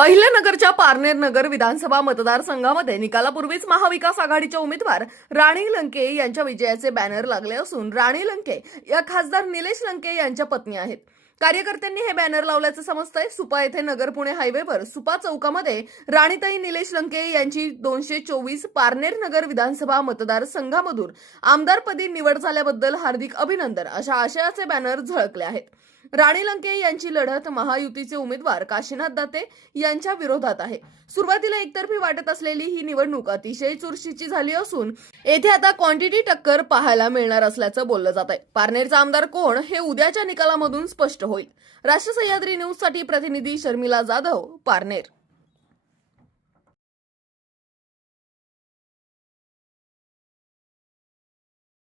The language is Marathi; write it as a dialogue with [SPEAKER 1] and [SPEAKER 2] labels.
[SPEAKER 1] अहिल्यानगरच्या पारनेर नगर विधानसभा मतदारसंघामध्ये निकालापूर्वीच महाविकास आघाडीच्या उमेदवार राणी लंके यांच्या विजयाचे बॅनर लागले असून राणी लंके या खासदार निलेश लंके यांच्या पत्नी आहेत. कार्यकर्त्यांनी हे बॅनर लावल्याचं समजतंय. सुपा येथे नगर पुणे हायवेवर सुपा चौकामध्ये राणीताई निलेश लंके यांची दोनशे चोवीस पारनेर नगर विधानसभा मतदारसंघामधून आमदारपदी निवड झाल्याबद्दल हार्दिक अभिनंदन अशा आशयाचे बॅनर झळकले आहेत. राणी लंके यांची लढत महायुतीचे उमेदवार काशीनाथ दाते यांच्या विरोधात आहे. सुरुवातीला एकतर्फी वाटत असलेली ही निवडणूक अतिशय चुरशीची झाली असून येथे आता क्वांटिटी टक्कर पाहायला मिळणार असल्याचं बोललं जात आहे पारनेरचा आमदार कोण हे उद्याच्या निकालामधून स्पष्ट होईल. राष्ट्र सह्याद्री न्यूजसाठी प्रतिनिधी शर्मिला जाधव पारनेर.